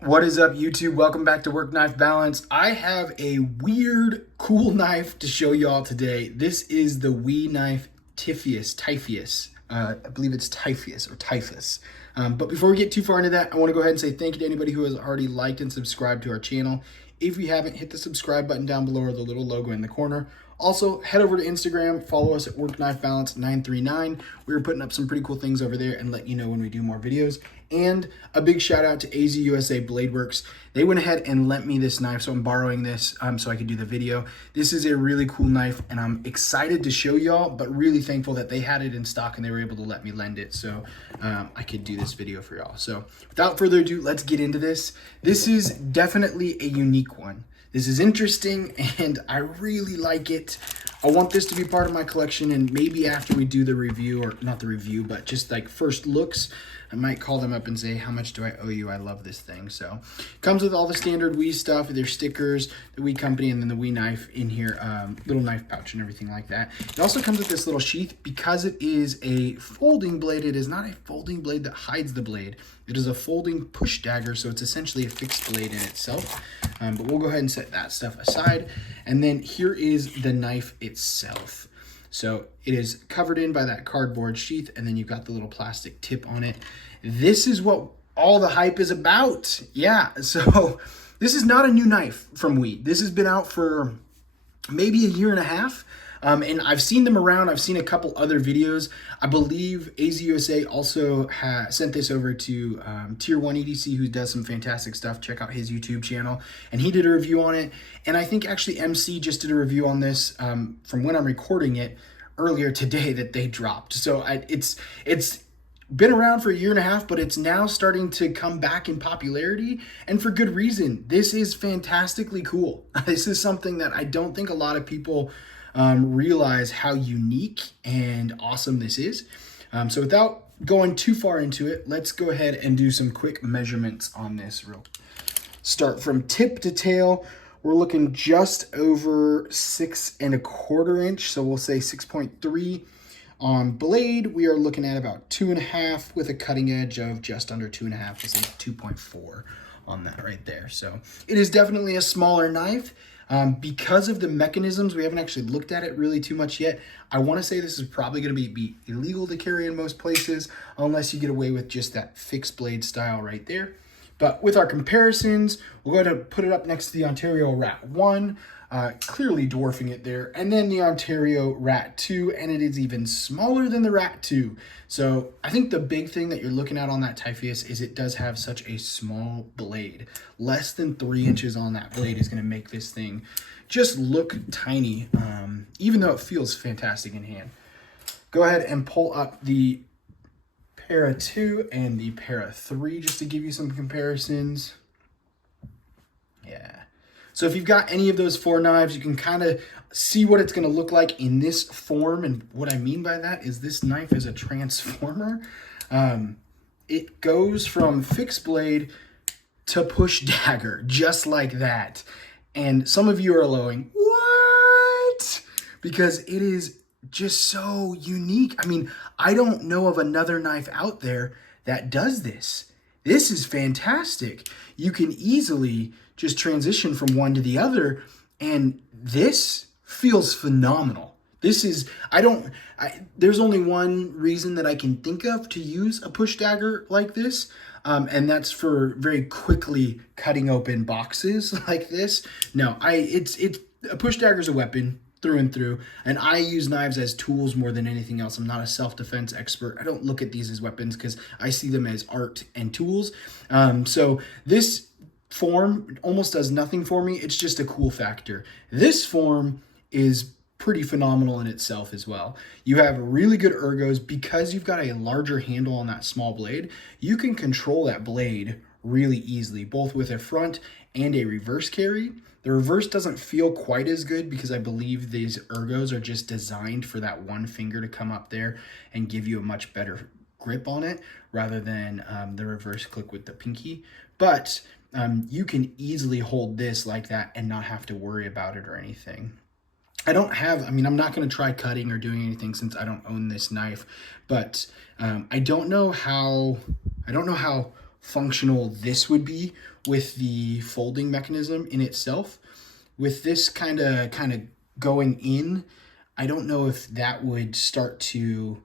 What is up, YouTube? Welcome back to Work Knife Balance. I have a weird, cool knife to show y'all today. This is the WE knife Typheus. I believe it's Typheus or Typhus. But before we get too far into that, I want to go ahead and say thank you to anybody who has already liked and subscribed to our channel. If you haven't, hit the subscribe button down below or the little logo in the corner. Also, head over to Instagram, follow us at Work Knife Balance 939. We're putting up some pretty cool things over there and let you know when we do more videos. And a big shout out to AZ USA Bladeworks. They went ahead and lent me this knife, so I'm borrowing this so I could do the video. This is a really cool knife, and I'm excited to show y'all, but really thankful that they had it in stock and they were able to let me lend it so I could do this video for y'all. So without further ado, let's get into this. This is definitely a unique one. This is interesting and I really like it. I want this to be part of my collection, and maybe after we do the review, or not the review, but just like first looks, I might call them up and say, how much do I owe you? I love this thing. So comes with all the standard WE stuff, their stickers, the WE company, and then the WE knife in here, little knife pouch and everything like that. It also comes with this little sheath. Because it is a folding blade, it is not a folding blade that hides the blade. It is a folding push dagger, so it's essentially a fixed blade in itself. But we'll go ahead and set that stuff aside. And then here is the knife itself. So it is covered in by that cardboard sheath, and then you've got the little plastic tip on it. This is what all the hype is about. Yeah, so this is not a new knife from WE. This has been out for maybe a year and a half. And I've seen them around. I've seen a couple other videos. I believe AZ USA also sent this over to Tier 1 EDC, who does some fantastic stuff. Check out his YouTube channel. And he did a review on it. And I think actually MC just did a review on this from when I'm recording it earlier today that they dropped. So it's been around for a year and a half, but it's now starting to come back in popularity, and for good reason. This is fantastically cool. This is something that I don't think a lot of people realize how unique and awesome this is. So without going too far into it, let's go ahead and do some quick measurements on this. Start from tip to tail. We're looking just over 6¼ inch, so we'll say 6.3. On blade, we are looking at about 2.5 with a cutting edge of just under 2.5, we'll say 2.4 on that right there. So it is definitely a smaller knife. Because of the mechanisms, we haven't actually looked at it really too much yet. I want to say this is probably going to be illegal to carry in most places, unless you get away with just that fixed blade style right there. But with our comparisons, we're going to put it up next to the Ontario Rat 1, clearly dwarfing it there, and then the Ontario Rat 2, and it is even smaller than the Rat 2. So I think the big thing that you're looking at on that Typhoeus is it does have such a small blade. Less than 3 inches on that blade is going to make this thing just look tiny, even though it feels fantastic in hand. Go ahead and pull up the Para 2 and the Para 3 just to give you some comparisons. Yeah. So if you've got any of those four knives, you can kind of see what it's going to look like in this form. And what I mean by that is this knife is a transformer. It goes from fixed blade to push dagger, just like that. And some of you are going, what? Because it is just so unique. I mean, I don't know of another knife out there that does this. This is fantastic. You can easily just transition from one to the other, and this feels phenomenal. This is, there's only one reason that I can think of to use a push dagger like this, and that's for very quickly cutting open boxes like this. No, it's a push dagger is a weapon through and through, and I use knives as tools more than anything else. I'm not a self-defense expert. I don't look at these as weapons because I see them as art and tools. So this form almost does nothing for me. It's just a cool factor. This form is pretty phenomenal in itself as well. You have really good ergos because you've got a larger handle on that small blade. You can control that blade really easily, both with a front and a reverse carry. The reverse doesn't feel quite as good because I believe these ergos are just designed for that one finger to come up there and give you a much better grip on it rather than the reverse click with the pinky. But you can easily hold this like that and not have to worry about it or anything. I'm not going to try cutting or doing anything since I don't own this knife, but I don't know how functional this would be with the folding mechanism in itself. With this kind of going in, I don't know if that would start to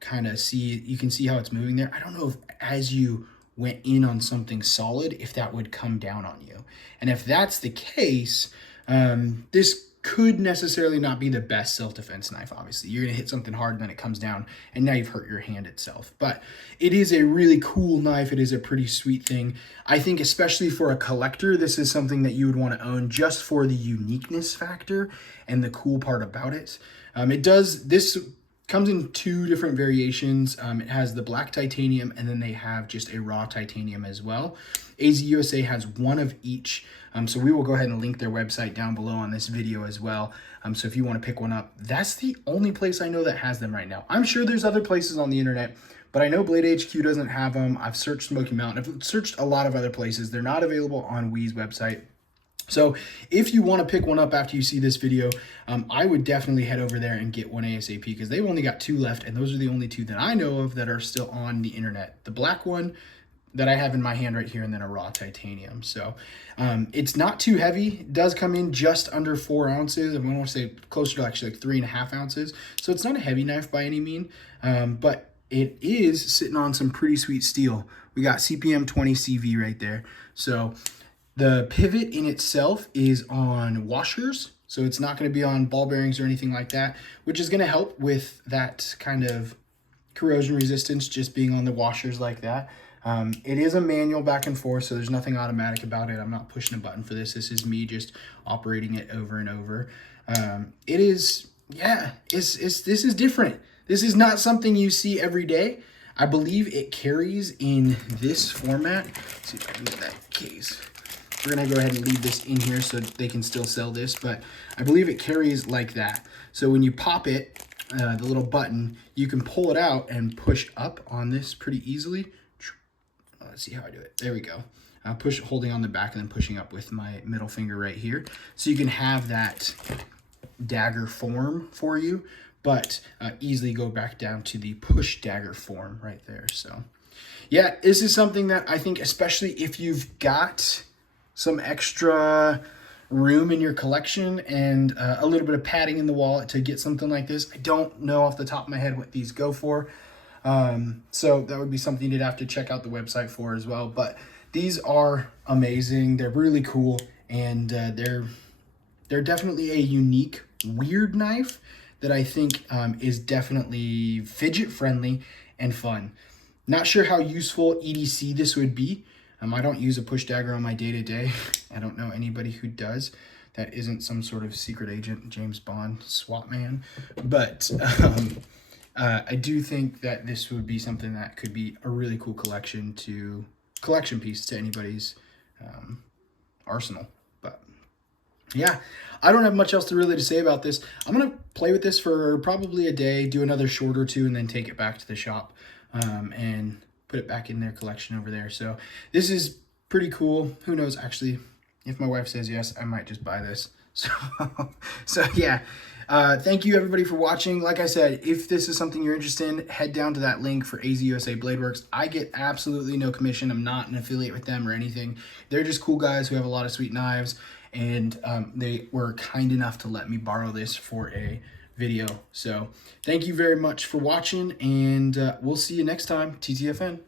kind of see, you can see how it's moving there. I don't know if as you went in on something solid, if that would come down on you. And if that's the case, this could necessarily not be the best self-defense knife. Obviously, you're gonna hit something hard and then it comes down and now you've hurt your hand itself. But it is a really cool knife. It is a pretty sweet thing. I think especially for a collector, this is something that you would want to own just for the uniqueness factor and the cool part about it. This comes in two different variations. It has the black titanium, and then they have just a raw titanium as well. AZ USA has one of each. So we will go ahead and link their website down below on this video as well. So if you want to pick one up, that's the only place I know that has them right now. I'm sure there's other places on the internet, but I know Blade HQ doesn't have them. I've searched Smoky Mountain. I've searched a lot of other places. They're not available on WE's website. So if you want to pick one up after you see this video, I would definitely head over there and get one ASAP, because they've only got two left, and those are the only two that I know of that are still on the internet. The black one that I have in my hand right here, and then a raw titanium. So it's not too heavy. It does come in just under 4 ounces. I'm going to say closer to actually like 3.5 ounces. So it's not a heavy knife by any mean, but it is sitting on some pretty sweet steel. We got CPM 20 CV right there. So the pivot in itself is on washers, so it's not going to be on ball bearings or anything like that, which is going to help with that kind of corrosion resistance, just being on the washers like that. It is a manual back and forth, so there's nothing automatic about it. I'm not pushing a button for this. This is me just operating it over and over. It is, yeah, this is different. This is not something you see every day. I believe it carries in this format. Let's see if I can get that case. We're gonna go ahead and leave this in here so they can still sell this, but I believe it carries like that. So when you pop it, the little button, you can pull it out and push up on this pretty easily. Let's see how I do it. There we go. Holding on the back and then pushing up with my middle finger right here. So you can have that dagger form for you, but easily go back down to the push dagger form right there. So yeah, this is something that I think, especially if you've got some extra room in your collection and a little bit of padding in the wallet to get something like this. I don't know off the top of my head what these go for. So that would be something you'd have to check out the website for as well. But these are amazing. They're really cool, and they're definitely a unique, weird knife that I think is definitely fidget friendly and fun. Not sure how useful EDC this would be. I don't use a push dagger on my day-to-day. I don't know anybody who does. That isn't some sort of secret agent, James Bond, SWAT man. But I do think that this would be something that could be a really cool collection piece to anybody's arsenal. But yeah, I don't have much else to say about this. I'm gonna play with this for probably a day, do another short or two, and then take it back to the shop and put it back in their collection over there. So this is pretty cool. Who knows, actually, if my wife says yes, I might just buy this. So yeah, thank you everybody for watching. Like I said, if this is something you're interested in, head down to that link for AZ USA Bladeworks. I get absolutely no commission. I'm not an affiliate with them or anything. They're just cool guys who have a lot of sweet knives, and they were kind enough to let me borrow this for a video. So thank you very much for watching, and we'll see you next time. TTFN.